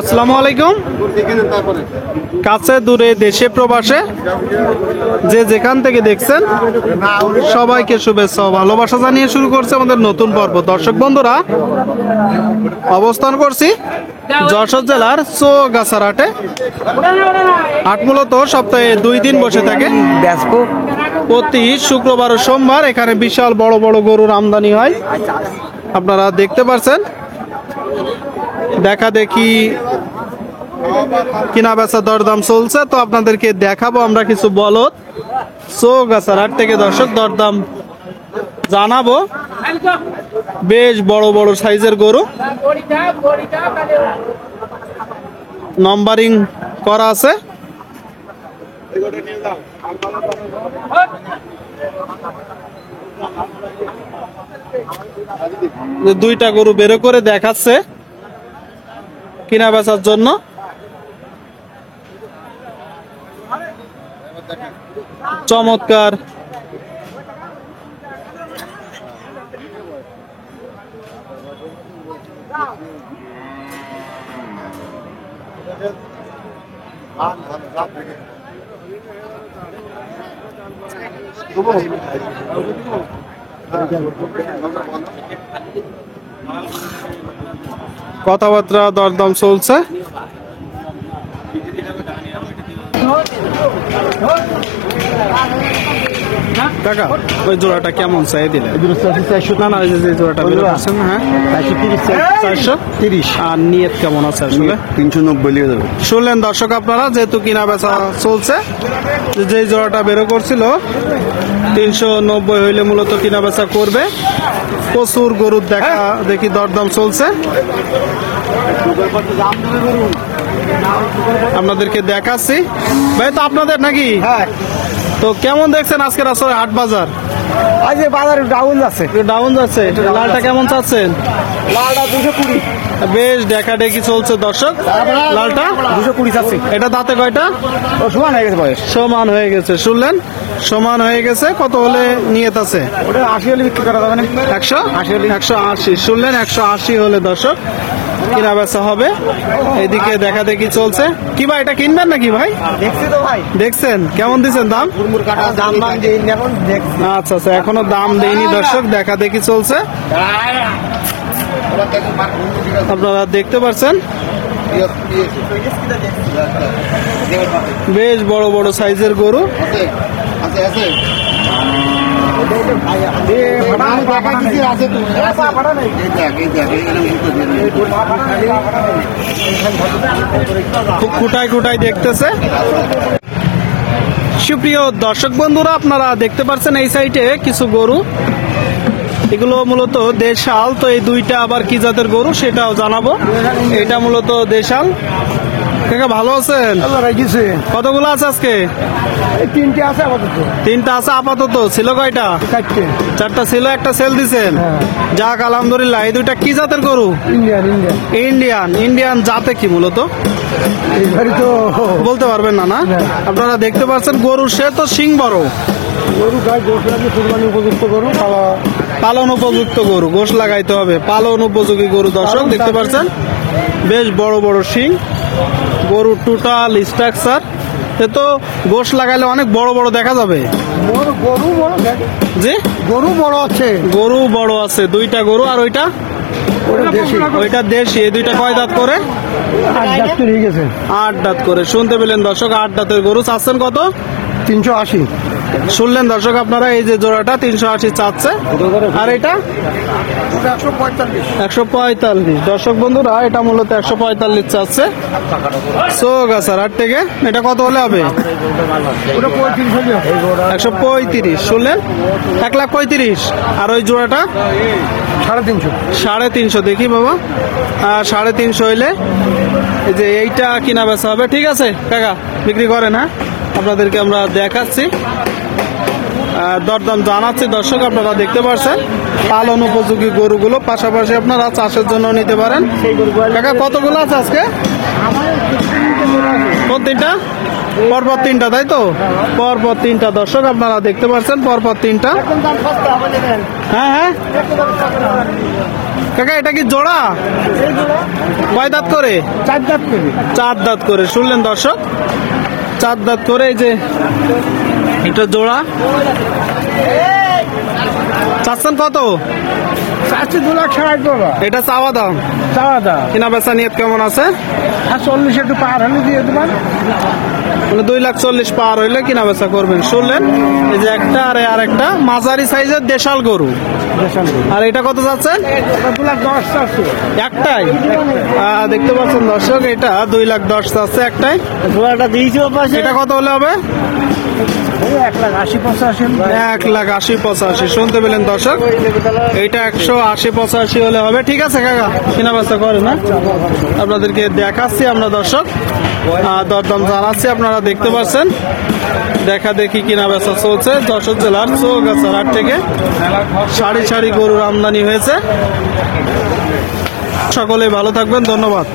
আসসালামু আলাইকুম। কাছে দূরে দেশে প্রবাসে যে যেখান থেকে দেখছেন সবাইকে শুভেচ্ছা ও ভালোবাসা জানিয়ে শুরু করছে আমাদের নতুন পর্ব। দর্শক বন্ধুরা, অবস্থান করছি যশোর জেলার চৌগাছার হাটে। হাট মূলত সপ্তাহে 2 দিন বসে থাকে। প্রতি শুক্রবার ও সোমবার এখানে বিশাল বড় বড় গরুর আমদানি হয়, আপনারা দেখতে পাচ্ছেন। দেখা দেখি কিনা বেচা দরদাম চলছে, তো আপনাদেরকে দেখাবো আমরা কিছু বলদ চৌগাছার হাট থেকে। দর্শক, দরদাম জানাবো। বেশ বড় বড় সাইজের গরু, নম্বরিং করা আছে। দুইটা গরু বেরো করে দেখাচ্ছে কিনা বেচার জন্য। চমৎকার কথাবার্তা দরদাম চলছে। কাকা, ওই জোড়াটা কেমন চাই দিলে? না না, ওই যে জোড়াটা বের করছেন, হ্যাঁ 430। আর নিয়ত কেমন আছে আসলে? 390 শুনলেন দর্শক আপনারা, যেহেতু কিনা বেচা চলছে, যে জোড়াটা বেরো করছিল 390 হইলে মূলত কিনা বেচা করবে। প্রচুর গরুর দেখা দেখি দরদাম চলছে, আপনাদেরকে দেখাচ্ছি। ভাই, তো আপনাদের নাকি? হ্যাঁ। তো কেমন দেখছেন আজকের আসলে হাট বাজার? আজ বাজার ডাউন আছে। ডাউন যাচ্ছে। লালটা কেমন চাচ্ছেন? লালটা 220। বেশ দেখা দেখি চলছে দর্শক। লালটা 220 চাচ্ছি। এটা দাঁতে কয়টা? ও সমান হয়ে গেছে বয়স। সমান হয়ে গেছে, শুনলেন, সমান হয়ে গেছে। কত হলে নিয়ত আছে? ওটা 80 হলে বিক্রি করা যাবে না? 180। শুনলেন, 180 হলে দর্শক কিনা বেচা হবে। এইদিকে দেখা দেখি চলছে। কি ভাই, এটা কিনবেন নাকি ভাই? দেখছি তো ভাই। দেখছেন কেমন দিচ্ছেন দাম? মুরমুর কাটা দাম দেইনি এখন, দেখছি। আচ্ছা আচ্ছা, এখনো দাম দেয়নি দর্শক, দেখা দেখি চলছে। আপনারা দেখতে পাচ্ছেন বেশ বড় বড় সাইজের গরু। খুব কুটায় কুটায় দেখতেছে। সুপ্রিয় দর্শক বন্ধুরা, আপনারা দেখতে পাচ্ছেন এই সাইডে কিছু গরু, এগুলো মূলত দেশাল। তো এই দুইটা আবার কি জাতের গরু সেটাও জানাবো। এটা মূলত দেশাল। কাকা, ভালো আছেন? কতগুলো আছে আজকে? 3টে আছে আপাতত। 3টা আছে আপাতত। ছিল কয়টা? 4টা ছিল, একটা সেল দিছেন। যাক, আলহামদুলিল্লাহ। এই দুইটা কি জাতের গরু? ইন্ডিয়ান জাতে কি মূলত বলতে পারবেন না? না, আপনারা দেখতে পাচ্ছেন গরুর সে তো শিং বড়। গরু গায়ে গোশ লাগিয়ে কুরবানি উপযুক্ত গরু, পালন উপযুক্ত গরু, গোশ লাগাইতে হবে। পালন উপযোগী গরু দর্শক দেখতে পাচ্ছেন। বেশ বড় বড় শিং, গরু টোটাল স্ট্রাকচার। এ তো গোশ লাগাইলে অনেক বড় বড় দেখা যাবে। গরু বড়, জি গরু বড় আছে। গরু বড় আছে, দুইটা গরু। আর ওইটা দেশি। এই দুইটা কয় দাঁত করে? 8 দাঁত করে। শুনতে পেলেন দর্শক, 8 দাঁতের গরু। চাচ্ছেন কত? 380। শুনলেন দর্শক আপনারা, এই যে জোড়াটা 380 চাচ্ছে। আর এটা 145। দর্শক বন্ধুরা, এটা মূলত 145 চাচ্ছে চৌগাছার হাট থেকে। এটা কত হলে হবে? 135। শুনলেন, 135,000। আর ওই জোড়াটা 350। দেখি বাবা, 350 হইলে এই যে এইটা কিনা বেচা হবে। ঠিক আছে কাকা, বিক্রি করেন। হ্যাঁ, আপনাদেরকে আমরা দেখাচ্ছি, দরদাম জানাচ্ছি। দর্শক আপনারা দেখতে পাচ্ছেন পালন উপযোগী গরুগুলো, পাশাপাশি আপনারা চাষের জন্য নিতে পারেন। কাকা, কতগুলো আছে আজকে? 3টা। পরপর 3টা, তাই তো? পরপর 3টা দর্শক আপনারা দেখতে পাচ্ছেন, পরপর 3টা। হ্যাঁ হ্যাঁ কাকা, এটা কি জোড়া? কয় দাঁত করে? 4 দাঁত করে। 4 দাঁত করে। শুনলেন দর্শক, 4 দাঁত করে। এই যে এটা জোড়া চাচ্ছেন কত? চাচ্ছি 2,60,000 টাকা। এটা চাওয়া দাম, চাওয়া দাম। কিনা বেচা নিয়ত কেমন আছে? 40 একটু পার হলে দিয়ে দেবেন। মানে 2,40,000 পার হইলে কিনা বেচা করবেন। শুনলেন, এই যে একটা আর একটা মাঝারি সাইজের দেশাল গরু। আর এটা কত যাচ্ছেন? 2,10,000 চাচ্ছি। একটাই দেখতে পাচ্ছেন দর্শক, এটা 2,10,000 চাচ্ছে একটাই। জোড়াটা দিয়েছি ও পাশে। এটা কত হলে হবে? 1,80,85। 1,80,85। শুনতে পেলেন দর্শক, এইটা 180,85 হলে হবে। ঠিক আছে কাকা, কিনা বেচা করেন না, আপনাদেরকে দেখাচ্ছি আমরা দর্শক, দরদাম জানাচ্ছি। আপনারা দেখতে পাচ্ছেন দেখা দেখি কিনা বেচা চলছে যশোর জেলার চৌগাছার হাট থেকে। সারি সারি গরুর আমদানি হয়েছে। সকলে ভালো থাকবেন, ধন্যবাদ।